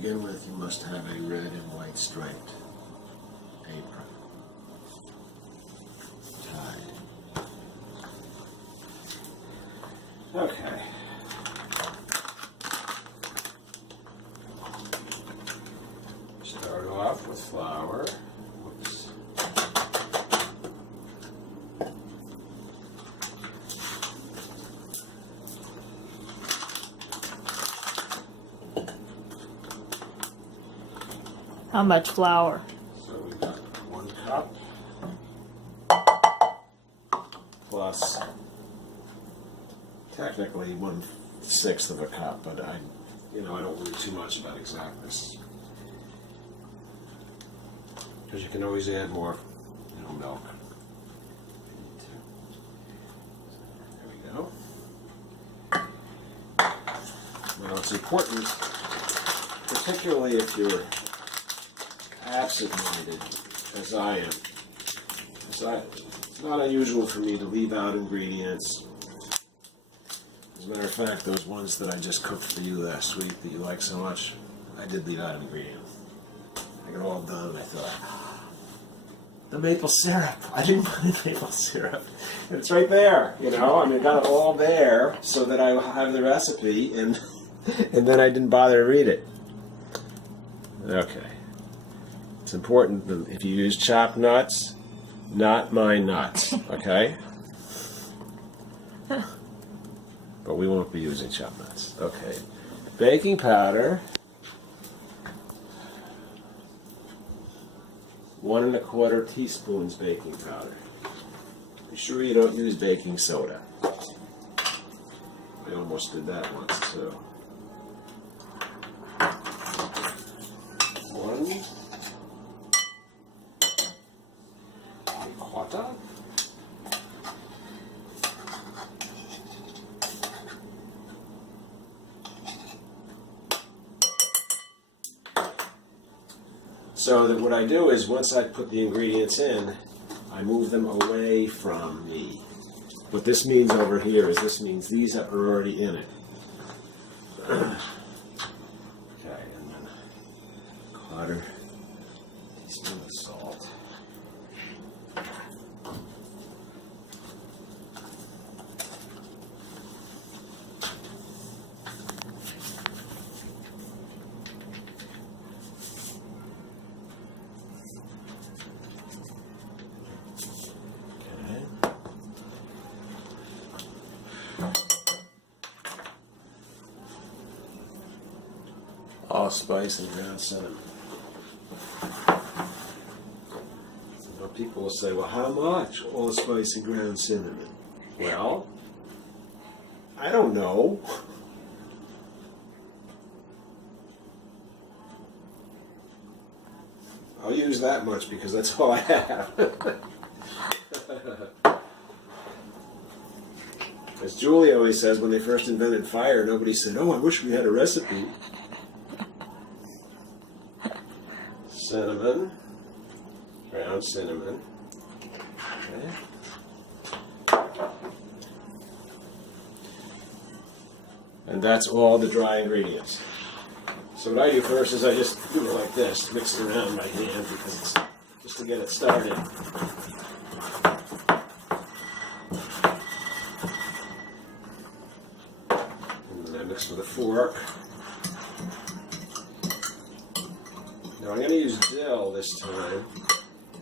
begin with, you must have a red and white striped apron. Tied. Okay. Start off with flour. Whoops. How much flour? So we got 1 cup plus technically 1/6 of a cup, but I don't worry too much about exactness because you can always add more, milk. There we go. Now it's important, particularly if you're absent-minded, as I am. It's not unusual for me to leave out ingredients. As a matter of fact, those ones that I just cooked for you last week that you like so much, I did leave out an ingredient. I got all done and I thought, the maple syrup. I didn't put in maple syrup. And it's right there, I got it all there so that I have the recipe, and then I didn't bother to read it. Okay. It's important that if you use chopped nuts, not my nuts, okay? But we won't be using chopped nuts. Okay. Baking powder. 1 1/4 teaspoons baking powder. Be sure you don't use baking soda. I almost did that once, so. 1 1/4. So that what I do is once I put the ingredients in, I move them away from me. What this means over here is these are already in it. Okay, and then 1/4 teaspoon of salt. Allspice and ground cinnamon. Now people will say, well, how much allspice and ground cinnamon? Well, I don't know. I'll use that much because that's all I have. As Julie always says, when they first invented fire, nobody said, oh, I wish we had a recipe. Cinnamon, ground cinnamon. Okay. And that's all the dry ingredients. So what I do first is I just do it like this, mix it around my hand because it's just to get it started. And then I mix with a fork. Now I'm going to use dill this time,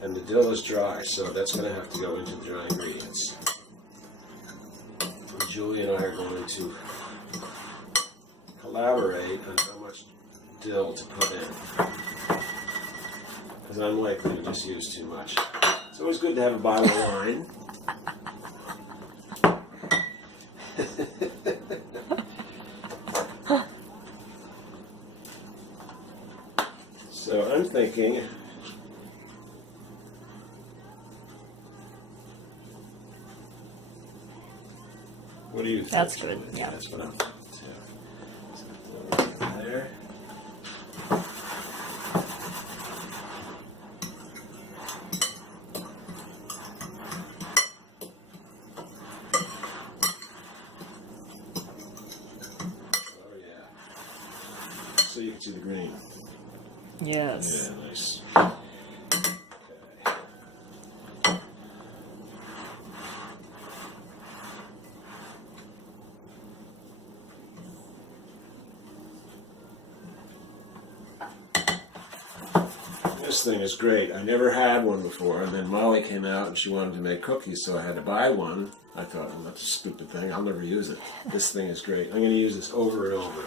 and the dill is dry, so that's going to have to go into the dry ingredients. And Julie and I are going to collaborate on how much dill to put in, because I'm likely to just use too much. It's always good to have a bottle of wine. So I'm thinking, what do you think? That's good, yeah. That's what I'm thinking too. So put it there. Oh yeah. So you can see the green. Yes. Yeah, nice. This thing is great. I never had one before, and then Molly came out and she wanted to make cookies, so I had to buy one. I thought, well, that's a stupid thing. I'll never use it. This thing is great. I'm going to use this over and over,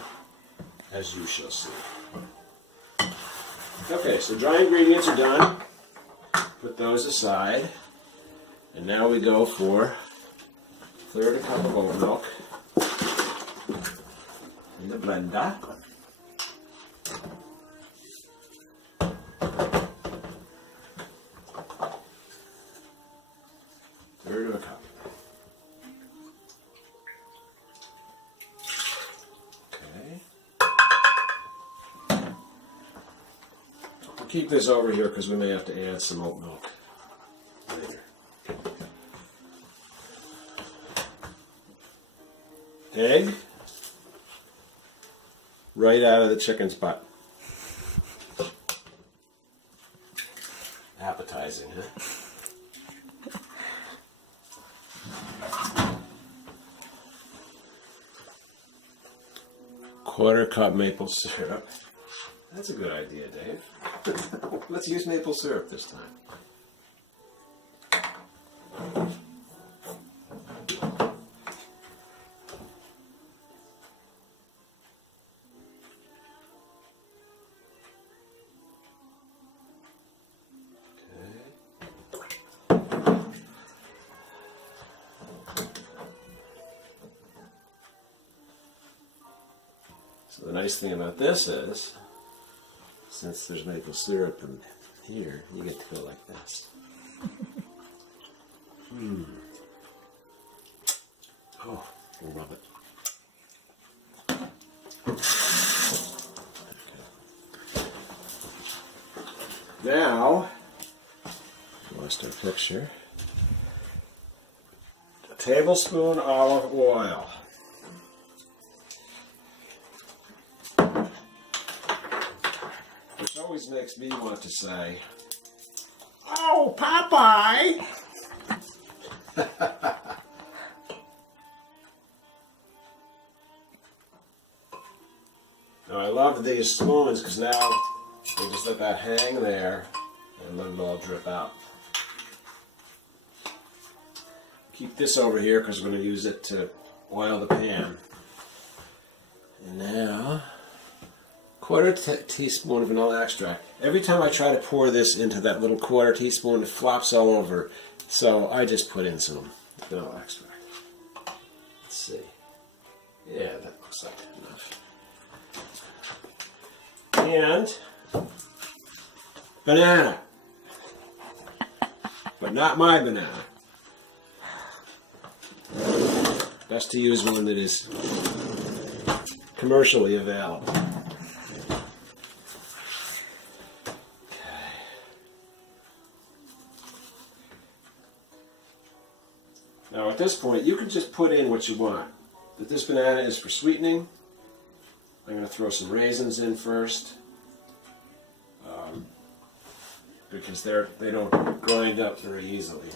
as you shall see. Okay, so dry ingredients are done. Put those aside. And now we go for a third a cup of oat milk in the blender. Third of a cup. Okay. We'll keep this over here because we may have to add some oat milk later. Egg. Right out of the chicken's butt. Appetizing, huh? Quarter cup maple syrup. That's a good idea, Dave. Let's use maple syrup this time. So the nice thing about this is, since there's maple syrup in here, you get to go like this. Oh, I love it. Now, lost our picture. A tablespoon olive oil. Which always makes me want to say, "Oh, Popeye!" Now I love these spoons because now they just let that hang there and let it all drip out. Keep this over here because we're going to use it to oil the pan. And now, quarter teaspoon of vanilla extract. Every time I try to pour this into that little quarter teaspoon, it flops all over. So I just put in some vanilla extract. Let's see. Yeah, that looks like enough. And banana. But not my banana. Best to use one that is commercially available. Now at this point, you can just put in what you want. But this banana is for sweetening. I'm going to throw some raisins in first. Because they don't grind up very easily.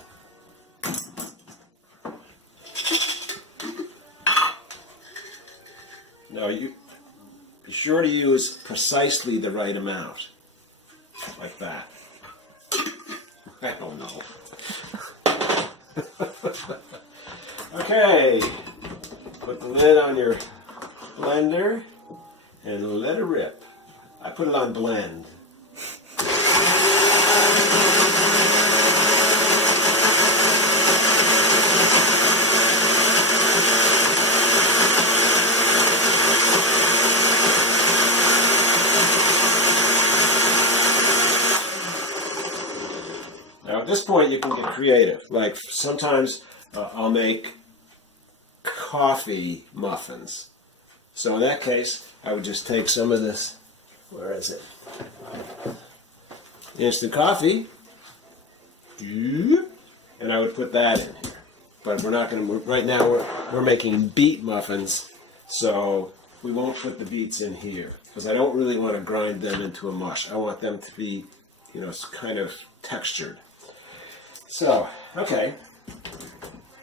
Now you be sure to use precisely the right amount. Like that. I don't know. Okay, put the lid on your blender and let it rip. I put it on blend. Now at this point you can get creative. Like sometimes I'll make coffee muffins. So in that case, I would just take some of this, where is it? Instant coffee. And I would put that in here. But we're not going to, right now we're making beet muffins. So we won't put the beets in here because I don't really want to grind them into a mush. I want them to be, you know, kind of textured. So, okay.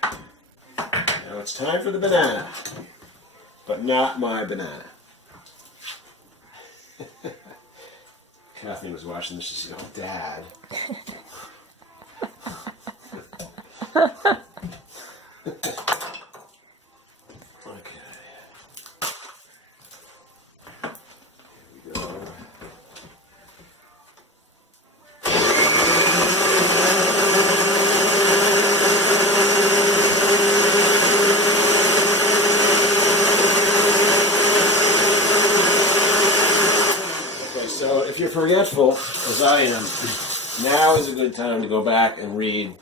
Now it's time for the banana, but not my banana. Kathleen was watching this. She said, "Oh, Dad." Okay. Here we go. So if you're forgetful, as I am, now is a good time to go back and read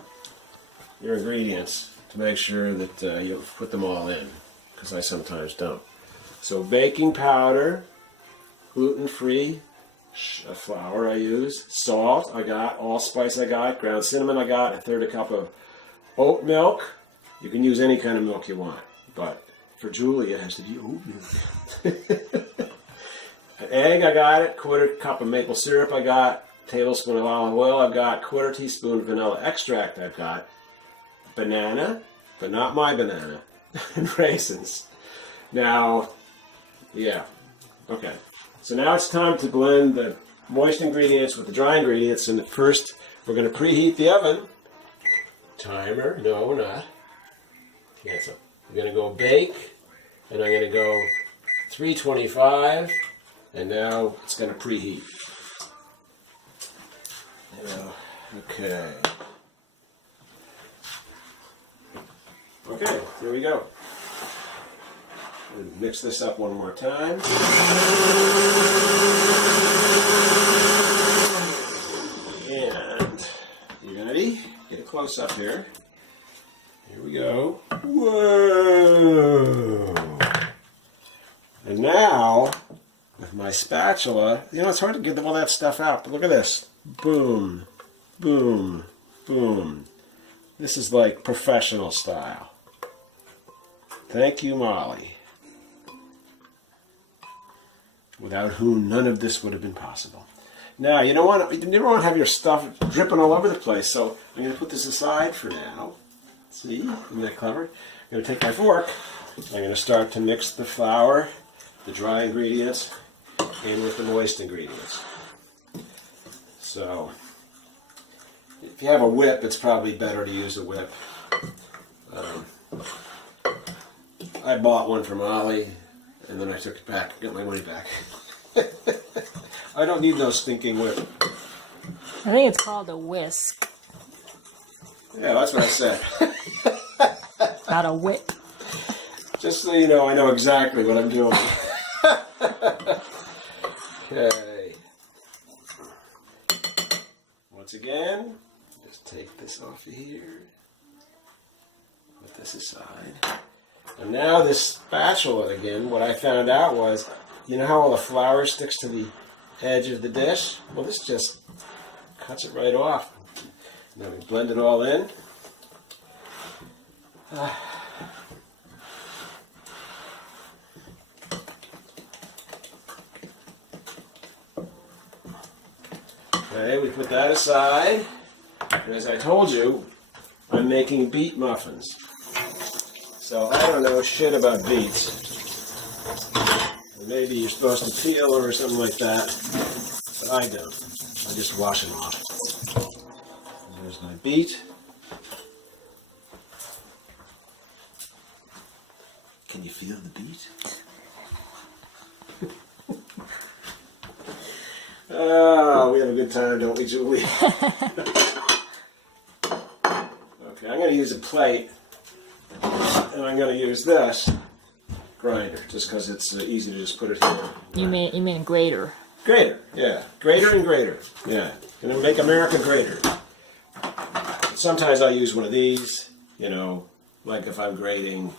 your ingredients to make sure that you put them all in, because I sometimes don't. So baking powder, gluten-free flour I use, salt I got, allspice I got, ground cinnamon I got, a third a cup of oat milk. You can use any kind of milk you want, but for Julie it has to be oat milk. An egg I got it, quarter cup of maple syrup I got, tablespoon of olive oil I've got, quarter teaspoon vanilla extract I've got, banana, but not my banana, and raisins. Now, yeah, okay. So now it's time to blend the moist ingredients with the dry ingredients, and first we're going to preheat the oven. Timer, no we're not. Cancel. I'm going to go bake, and I'm going to go 325. And now it's going to preheat. Okay. Okay, here we go. And mix this up one more time. And you ready? Get a close up here. Here we go. Whoa! And now, with my spatula, you know, it's hard to get all that stuff out, but look at this. Boom, boom, boom. This is like professional style. Thank you, Molly. Without whom none of this would have been possible. Now, you never want to have your stuff dripping all over the place, so I'm going to put this aside for now. See? Isn't that clever? I'm going to take my fork. I'm going to start to mix the flour, the dry ingredients, in with the moist ingredients. So, if you have a whip, it's probably better to use a whip. I bought one from Ollie, and then I took it back, got my money back. I don't need no stinking whip. I think it's called a whisk, Yeah, that's what I said. not a whip. Just so you know, I know exactly what I'm doing. Okay. Once again, just take this off of here. Put this aside. And now this spatula again, what I found out was, you know how all the flour sticks to the edge of the dish? Well, this just cuts it right off. Now we blend it all in. Okay, we put that aside. And as I told you, I'm making beet muffins. So I don't know shit about beets. Maybe you're supposed to peel or something like that, but I don't. I just wash them off. And there's my beet. Can you feel the beet? Oh, we have a good time, don't we, Julie? Okay, I'm going to use a plate, and I'm going to use this grinder, just because it's easy to just put it here. You mean grater? Grater, yeah. Grater and grater, yeah. Gonna make America greater. Sometimes I use one of these, you know, like if I'm grating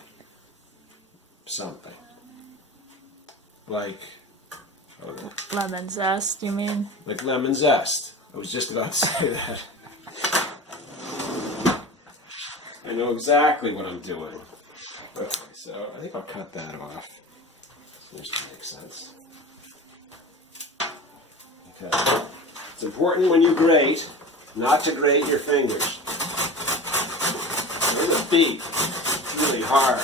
something. Like, Lemon zest, you mean? Like lemon zest. I was just about to say that. I know exactly what I'm doing. Okay, so I think I'll cut that off. Which makes sense. Okay. It's important when you grate not to grate your fingers. There's a beet. It's really hard.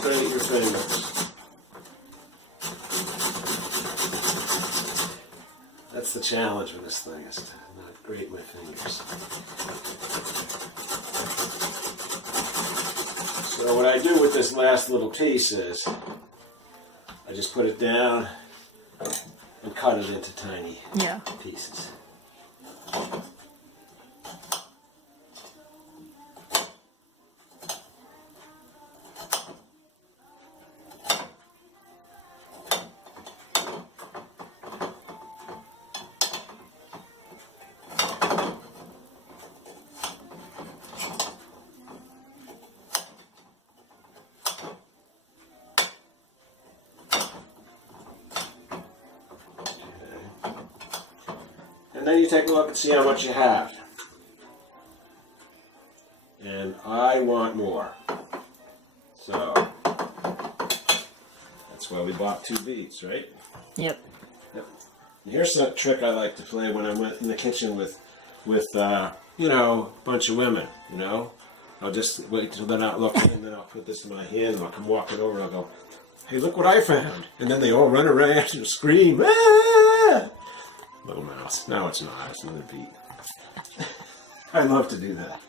Grate your fingers. That's the challenge with this thing, is to not grate my fingers. So what I do with this last little piece is I just put it down and cut it into tiny pieces. And then you take a look and see how much you have. And I want more. So that's why we bought 2 beets, right? Yep. Yep. And here's a trick I like to play when I'm in the kitchen with you know, a bunch of women, you know. I'll just wait till they're not looking, and then I'll put this in my hand, and I'll come walking over, and I'll go, hey, look what I found. And then they all run around and scream, ah! Little mouse. No, it's not. It's another beet. I love to do that.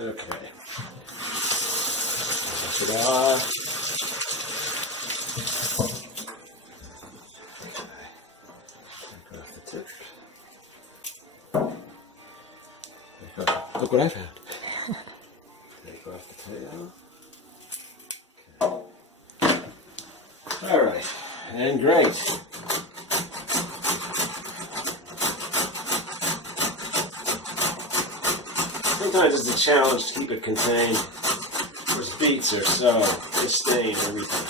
Okay. Ta-da. Take off the tip. Look what I found. Take off the tail. Okay. All right. And great. Sometimes it's a challenge to keep it contained. Those beets are so, they stain everything.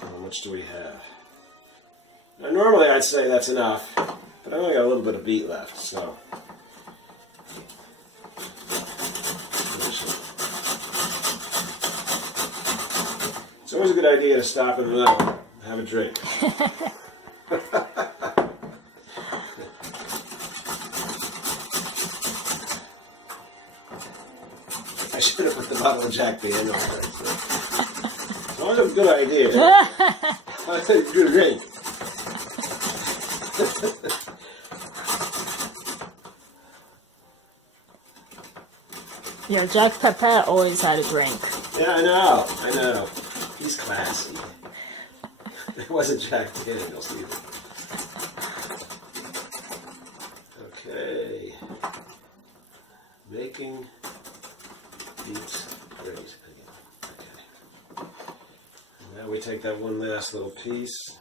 How much do we have? Now, normally I'd say that's enough, but I only got a little bit of beet left, so. It's always a good idea to stop in the middle and have a drink. I should have put the bottle of Jack Daniels there. It's always a good idea. I said do a drink. Yeah, Jack Pepper always had a drink. Yeah, I know. He's classy. It wasn't Jack Daniels either. Okay. Making beets great again. Okay. And now we take that one last little piece.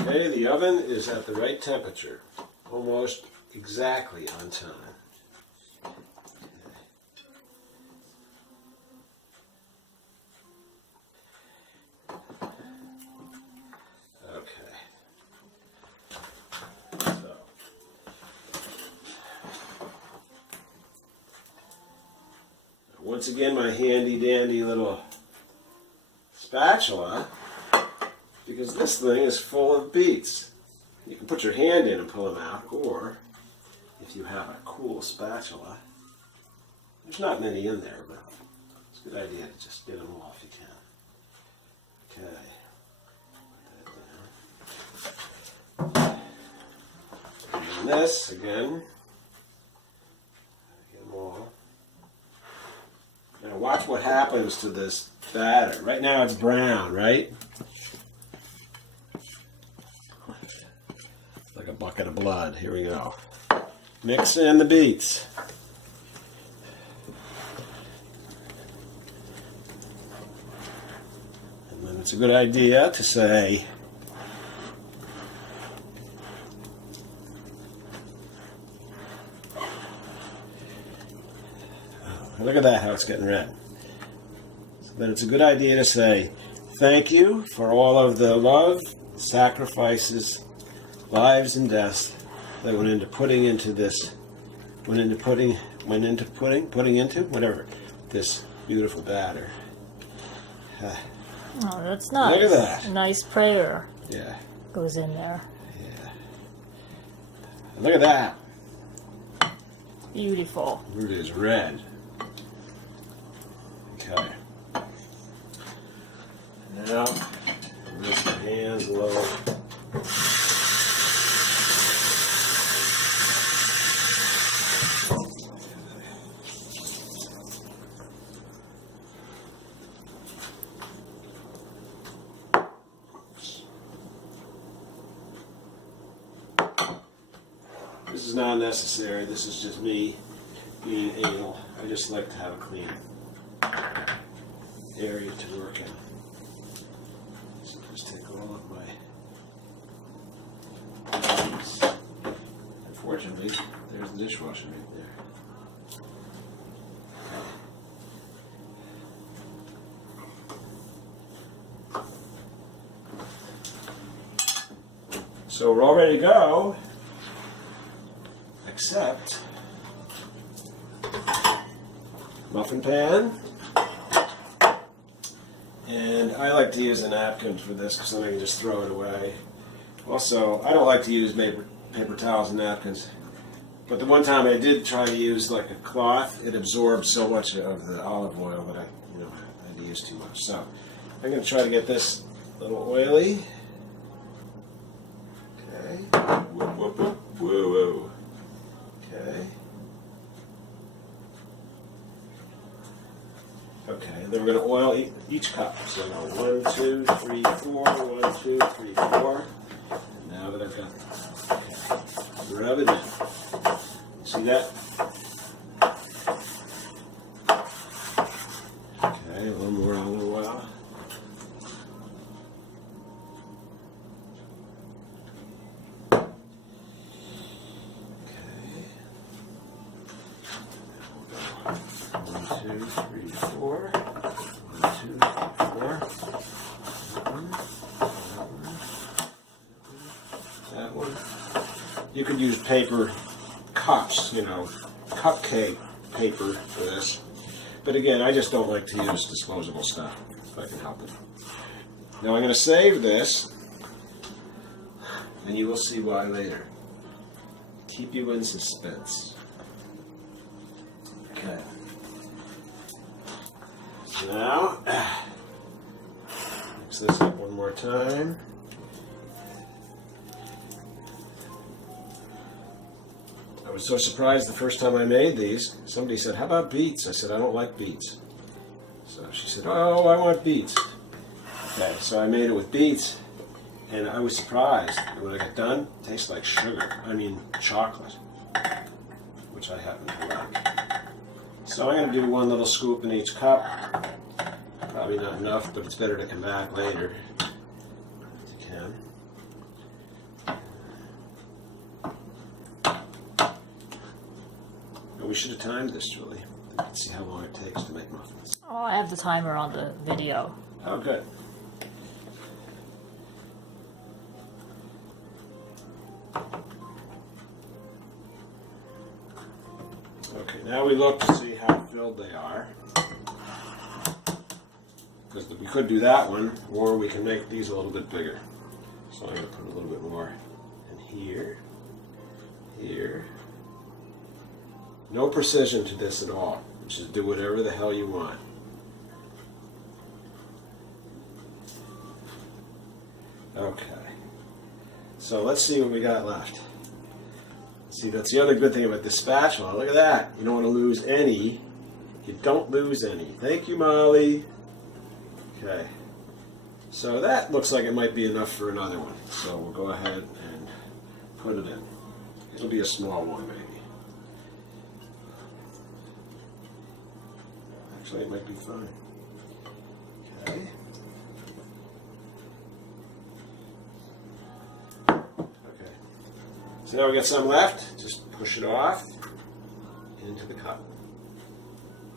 Okay, the oven is at the right temperature. Almost exactly on time. Once again, my handy dandy little spatula, because this thing is full of beets. You can put your hand in and pull them out, or if you have a cool spatula, there's not many in there, but it's a good idea to just get them all if you can. Okay, put that down. And this again, get them all. watch what happens to this batter. Right now it's brown, right? Like a bucket of blood. Here we go. Mix in the beets. And then it's a good idea to say, look at that, how it's getting red. So then it's a good idea to say, thank you for all of the love, sacrifices, lives and deaths that went into putting into this, putting into whatever, this beautiful batter. Oh, that's nice. Look at that. A nice prayer. Yeah. Goes in there. Yeah. Look at that. Beautiful. It is red. Okay. Now, rest my hands a little. This is not necessary. This is just me being anal. I just like to have a clean area to work in. So just take all of my things. Unfortunately, there's the dishwasher right there. So we're all ready to go, except muffin pan. And I like to use a napkin for this because then I can just throw it away. Also, I don't like to use paper towels and napkins. But the one time I did try to use like a cloth, it absorbed so much of the olive oil that I had to use too much. So I'm going to try to get this a little oily. Okay. Whoop, whoop, whoop, woo, woo. Okay. Okay, then we're going to oil each cup. So now 1, 2, 3, 4, 1, 2, 3, 4. And now that I've got, okay, rub it in. See that? Okay, a little more olive oil. Okay. 1, 2, 3, 4. 1, 2, 3, 4. That one. You could use paper cups, cupcake paper for this. But again, I just don't like to use disposable stuff if I can help it. Now I'm going to save this, and you will see why later. Keep you in suspense. Okay. So now, mix this up one more time. I was so surprised the first time I made these. Somebody said, how about beets? I said, I don't like beets. So she said, oh, I want beets. Okay, so I made it with beets, and I was surprised. And when I got done, it tastes like chocolate, which I happen to like. So I'm going to do one little scoop in each cup. Probably not enough, but it's better to come back later if you can. We should have timed this, Julie. You can see how long it takes to make muffins. Oh, I have the timer on the video. Oh, good. Okay, now we look to see how filled they are. Because we could do that one, or we can make these a little bit bigger. So I'm going to put a little bit more in here, here. No precision to this at all. Just do whatever the hell you want. Okay. So let's see what we got left. See, that's the other good thing about this spatula. Look at that. You don't want to lose any You don't lose any. Thank you, Molly. Okay. So that looks like it might be enough for another one. So we'll go ahead and put it in. It'll be a small one, maybe. Actually, it might be fine. Okay. Okay. So now we got some left. Just push it off into the cup.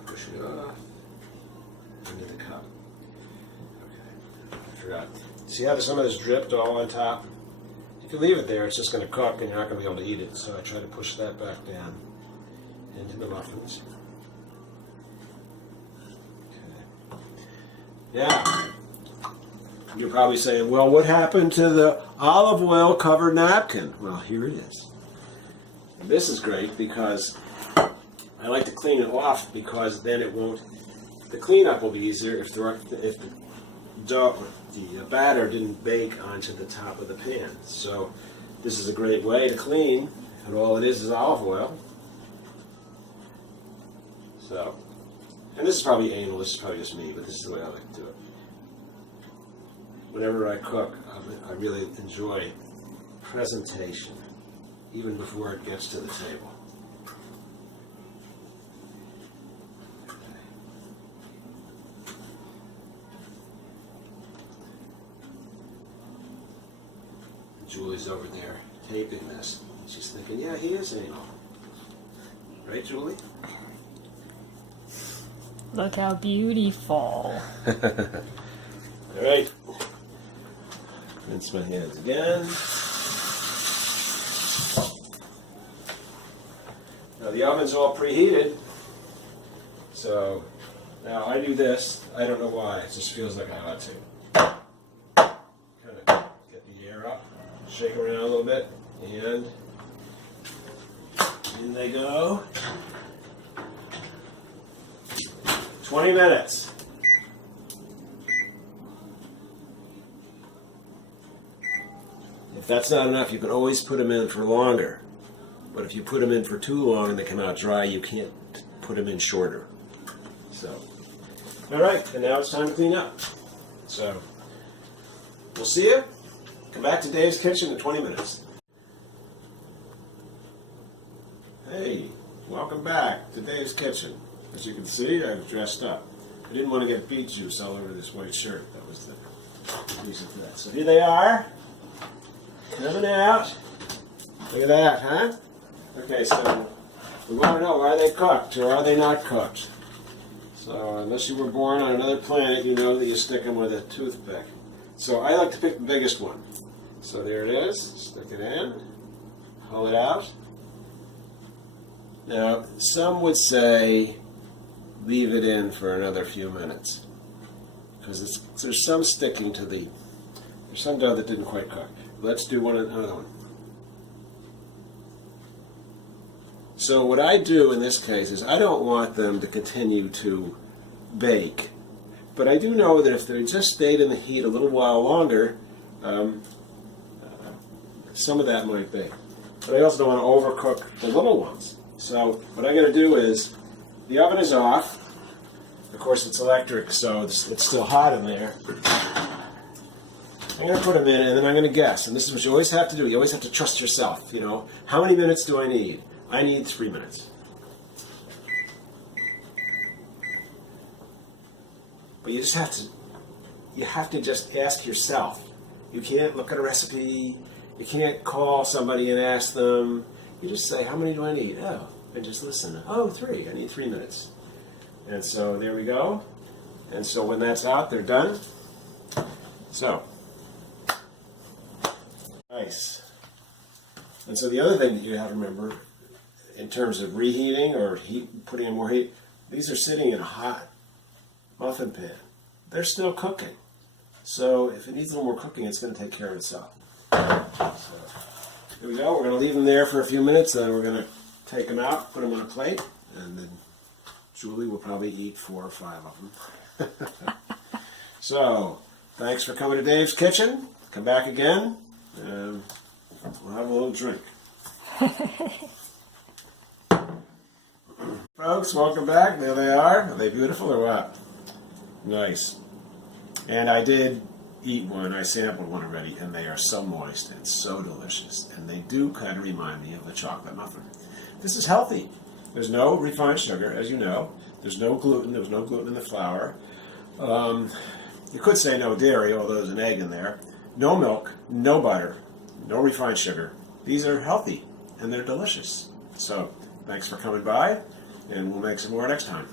Push it off into the cup. Okay. I forgot. See how some of this dripped all on top? If you leave it there, it's just going to cook and you're not going to be able to eat it. So I try to push that back down into the muffins. Okay. Yeah. You're probably saying, well, what happened to the olive oil covered napkin? Well, here it is. And this is great because I like to clean it off because then it won't, the cleanup will be easier if the batter didn't bake onto the top of the pan. So this is a great way to clean, and all it is olive oil. So, and this is probably anal, this is probably just me, but this is the way I like to do it. Whenever I cook, I really enjoy presentation, even before it gets to the table. Julie's over there taping this. She's thinking, yeah, he is anal. Right, Julie? Look how beautiful. All right. Rinse my hands again. Now the oven's all preheated. So now I do this. I don't know why. It just feels like I ought to. Kind of get the air up. Shake around a little bit, and in they go. 20 minutes. If that's not enough, you can always put them in for longer. But if you put them in for too long and they come out dry, you can't put them in shorter. So, all right, and now it's time to clean up. So, we'll see you. Come back to Dave's Kitchen in 20 minutes. Hey, welcome back to Dave's Kitchen. As you can see, I've dressed up. I didn't want to get beet juice all over this white shirt. That was the reason for that. So here they are, coming out. Look at that, huh? Okay, so we want to know, are they cooked or are they not cooked? So unless you were born on another planet, you know that you stick them with a toothpick. So I like to pick the biggest one. So there it is. Stick it in. Pull it out. Now, some would say leave it in for another few minutes because there's some sticking to there's some dough that didn't quite cook. Let's do another one. So what I do in this case is I don't want them to continue to bake, but I do know that if they just stayed in the heat a little while longer, some of that might bake. But I also don't want to overcook the little ones. So what I'm going to do is, the oven is off. Of course, it's electric, so it's still hot in there. I'm going to put them in, and then I'm going to guess. And this is what you always have to do. You always have to trust yourself. You know, how many minutes do I need? I need 3 minutes. But you have to just ask yourself. You can't look at a recipe. You can't call somebody and ask them. You just say, how many do I need? Oh, and just listen. Oh, 3. I need 3 minutes. And so there we go. And so when that's out, they're done. So, nice. And so the other thing that you have to remember, in terms of reheating or putting in more heat, these are sitting in a hot muffin pan. They're still cooking. So if it needs a little more cooking, it's going to take care of itself. So here we go. We're going to leave them there for a few minutes, and then we're going to take them out, put them on a plate, and then Julie will probably eat 4 or 5 of them. So, thanks for coming to Dave's Kitchen. Come back again, and we'll have a little drink. folks, welcome back. There they are. Are they beautiful or what? Nice. And I did eat one. I sampled one already, and they are so moist and so delicious. And they do kind of remind me of the chocolate muffin. This is healthy. There's no refined sugar, as you know. There's no gluten. There was no gluten in the flour. You could say no dairy, although there's an egg in there. No milk, no butter, no refined sugar. These are healthy, and they're delicious. So, thanks for coming by, and we'll make some more next time.